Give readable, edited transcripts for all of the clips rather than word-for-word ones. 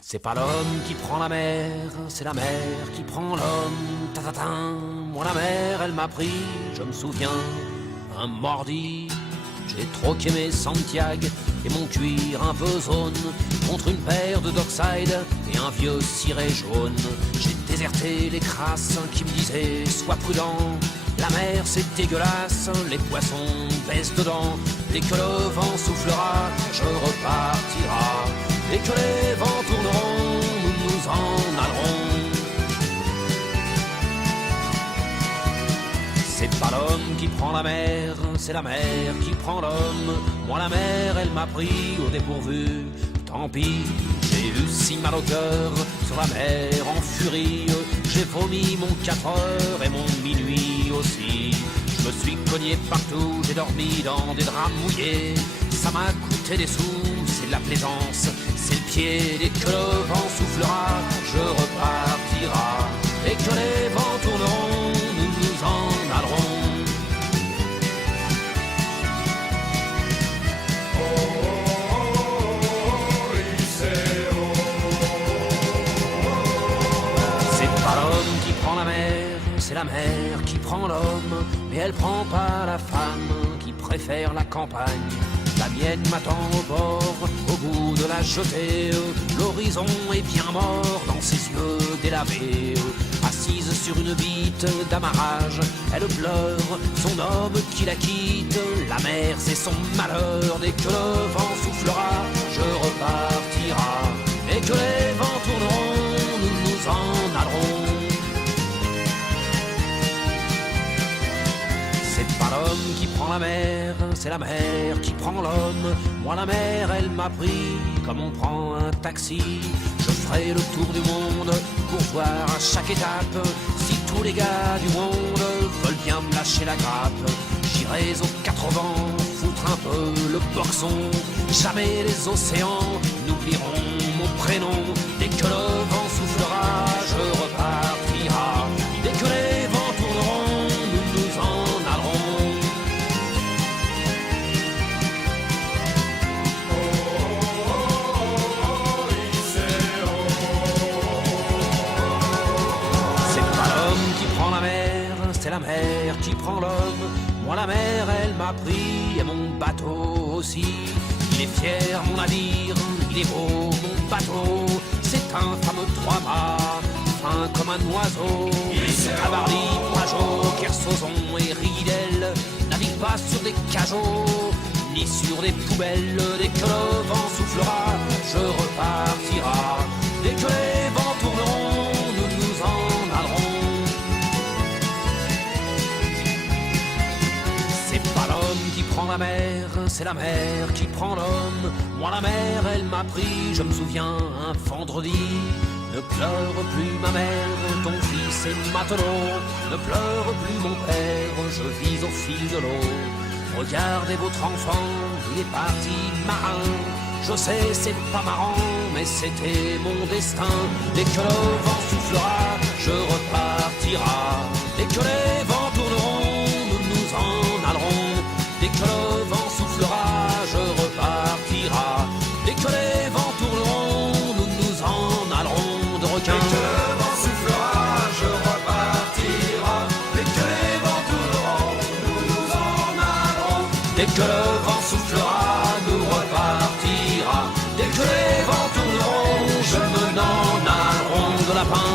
C'est pas l'homme qui prend la mer, c'est la mer qui prend l'homme. Tatatin, moi la mer, elle m'a pris, je me souviens, un mordi. J'ai troqué mes Santiago et mon cuir un peu zone contre une paire de Dockside et un vieux ciré jaune. J'ai déserté les crasses qui me disaient sois prudent. La mer c'est dégueulasse, les poissons baissent dedans. Dès que le vent soufflera, je repartira. Dès que les vents tourneront, nous nous en allerons. C'est pas l'homme qui prend la mer, c'est la mer qui prend l'homme. Moi la mer, elle m'a pris au dépourvu. Tant pis, j'ai eu si mal au cœur sur la mer en furie. J'ai vomi mon 4 heures et mon minuit aussi. Je me suis cogné partout, j'ai dormi dans des draps mouillés. Ça m'a coûté des sous, c'est de la plaisance, c'est le pied. Dès que le vent soufflera, je repartira. Dès que les vents tourneront, nous nous en allerons. C'est pas l'homme qui prend la mer, c'est la mer qui prend l'homme. Mais elle prend pas la femme qui préfère la campagne. La mienne m'attend au bord, au bout de la jetée. L'horizon est bien mort dans ses yeux délavés. Assise sur une bite d'amarrage, elle pleure son homme qui la quitte. La mer c'est son malheur, dès que le vent soufflera, je repartira. Dès que les vents tourneront, nous nous en allerons. C'est pas l'homme qui prend la mer, c'est la mer qui prend l'homme. Moi la mer, elle m'a pris comme on prend un taxi. Je ferai le tour du monde pour voir à chaque étape si tous les gars du monde veulent bien me lâcher la grappe. J'irai aux 4 vents foutre un peu le boxon. Jamais les océans n'oublieront mon prénom. Dès que le vent soufflera, je repartira. Dès que les vents tourneront, nous nous en allerons. C'est la mer qui prend l'homme. Moi la mer elle m'a pris et mon bateau aussi. Il est fier mon navire, il est beau mon bateau. C'est un fameux 3-mâts, fin comme un oiseau. Cabarly, Pajot, Kersozon et Ridel naviguent pas sur des cajots ni sur des poubelles. Dès que le vent soufflera, je repartira. Dès que les vents tourneront, nous nous en allerons. Qui prend la mer, c'est la mer qui prend l'homme. Moi la mer, elle m'a pris, je me souviens, un vendredi. Ne pleure plus ma mère, ton fils est matelot. Ne pleure plus mon père, je vis au fil de l'eau. Regardez votre enfant, il est parti marin. Je sais, c'est pas marrant, mais c'était mon destin. Dès que le vent soufflera, je repartira. Dès que les vents tourneront, nous nous en allerons. Dès que le vent soufflera, je repartira. Dès que les vents tourneront, nous nous en allerons de requins. Dès que le vent soufflera, je repartira. Dès que les vents tourneront, nous nous en allerons. Dès que le vent soufflera, nous repartira. Dès que les vents tourneront, je me n'en allerons de lapin.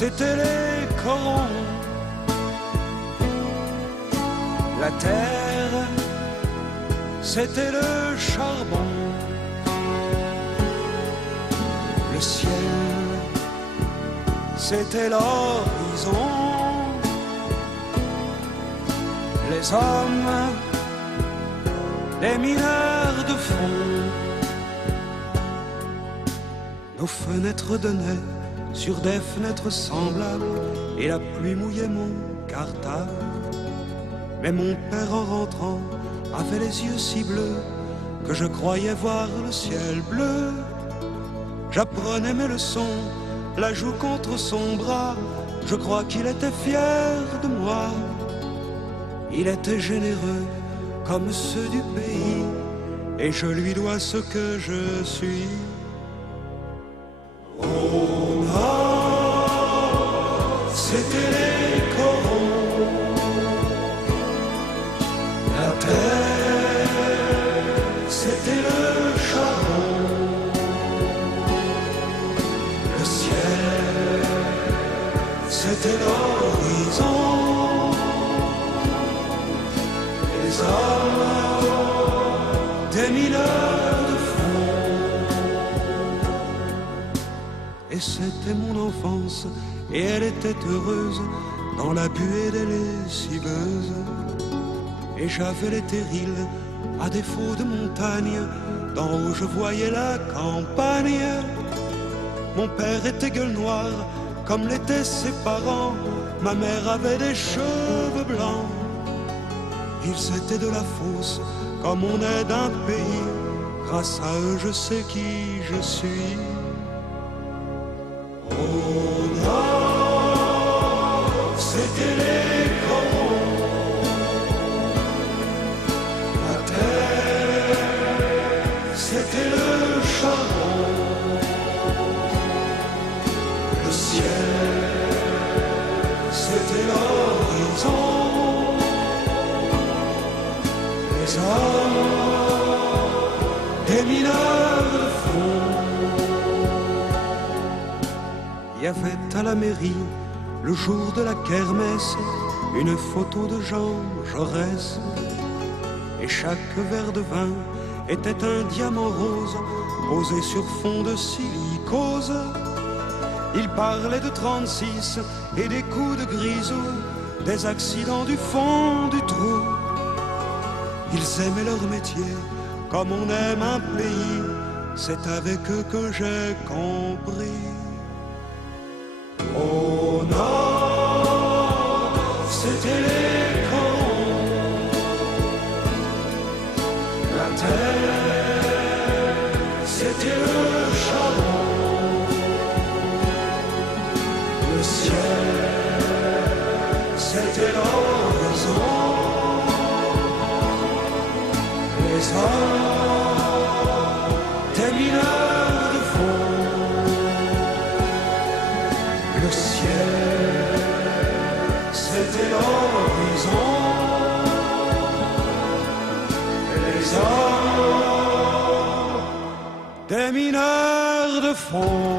c'était les corons. La terre, c'était le charbon. Le ciel, c'était l'horizon. Les hommes, les mineurs de fond. Nos fenêtres donnaient sur des fenêtres semblables, et la pluie mouillait mon cartable. Mais mon père en rentrant avait les yeux si bleus que je croyais voir le ciel bleu. J'apprenais mes leçons, la joue contre son bras. Je crois qu'il était fier de moi. Il était généreux comme ceux du pays, et je lui dois ce que je suis. Au nord, c'était les corons. La terre, c'était le charbon. Le ciel, c'était l'horizon. Les hommes, des mineurs de fond. Et c'était mon enfance, et elle était heureuse dans la buée des lessiveuses. Et j'avais les terrils, à défaut de montagne, d'en haut je voyais la campagne. Mon père était gueule noire, comme l'étaient ses parents. Ma mère avait des cheveux blancs. Ils étaient de la fosse, comme on est d'un pays. Grâce à eux, je sais qui je suis. Au nord, c'était les corons. La terre, c'était le charbon. Le ciel, c'était l'horizon. Les hommes, des mineurs de fond. Il y avait à la mairie, le jour de la kermesse, une photo de Jean Jaurès. Et chaque verre de vin était un diamant rose, posé sur fond de silicose. Il parlait de 36 et des coups de grisou, des accidents du fond du trou. Ils aimaient leur métier comme on aime un pays. C'est avec eux que j'ai compris. Au nord, c'était les corons. La terre, c'était le charbon. Le ciel, c'était l'horizon. Les hommes, des mineurs de fond. Le ciel, c'était l'horizon. Les hommes, des mineurs de fond.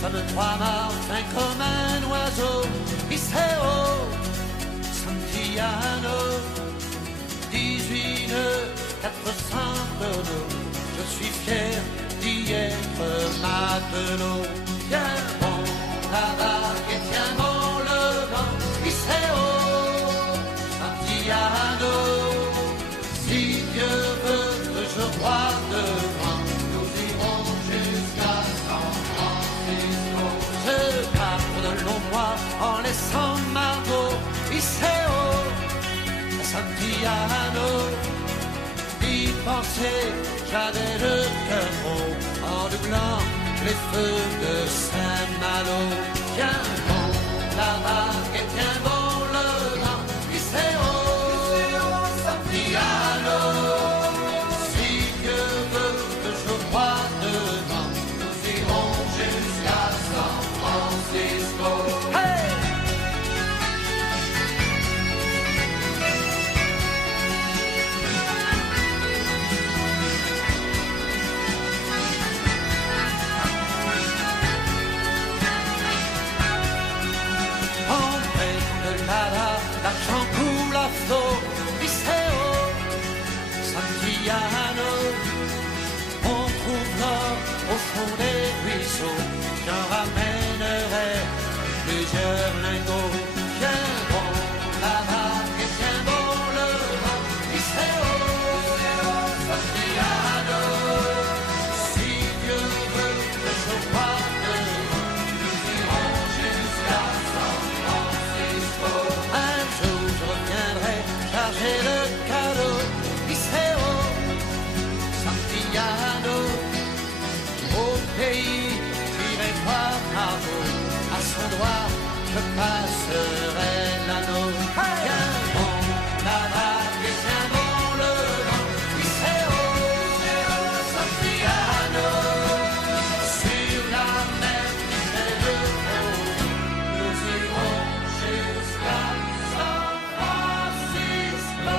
Comme trois morts, fin comme un oiseau, Iseo, Santiano, 18 nœuds, 400 tonneaux. Je suis fier d'y être matelot. Tiens bon la vague et tiens bon le vent, Iseo, Santiano. Si Dieu veut que je croie devant, nous irons jusqu'à San Francisco. Je pars de longs mois penser, j'avais le cœur gros en doublant les feux de Saint-Malo. Tiens bon la barque et tiens bon le vent, Iseo, Santiano. Si Dieu veut que je croie dedans, nous irons jusqu'à San Francisco. Hey! L'argent coule à flot, Iseo, Santillano. On trouve l'or au fond des ruisseaux, j'en ramènerai plusieurs lingots. Tiens bon la vague et tiens bon le vent, Iseo, Santillano. Si Dieu veut que je croie dedans, nous irons jusqu'à San Francisco. Un jour je reviendrai charger le cadeau, Iseo, Santillano. Au pays, j'irai voir Margot, à son doigt je passerai l'anneau. Tiens bon la vague et tiens bon le vent, Iseo, Santillano. Sur la mer qui fait le fond, nous irons jusqu'à San Francisco.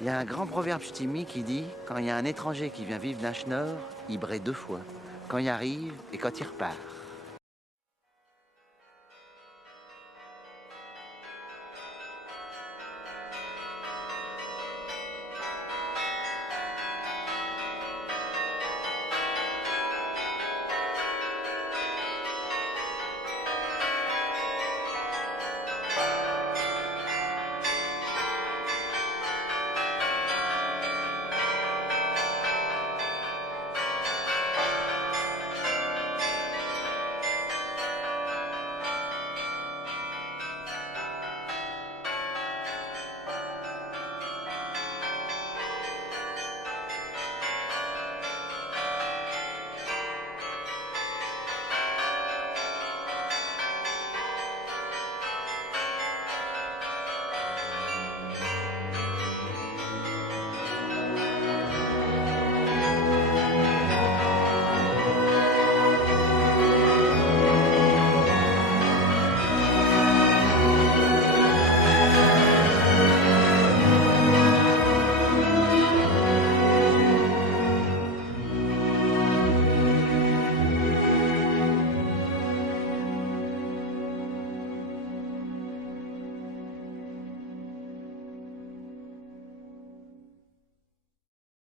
Il y a un grand proverbe ch'timi qui dit « Quand il y a un étranger qui vient vivre dans le Nord, il braie 2 fois. Quand il arrive et quand il repart. »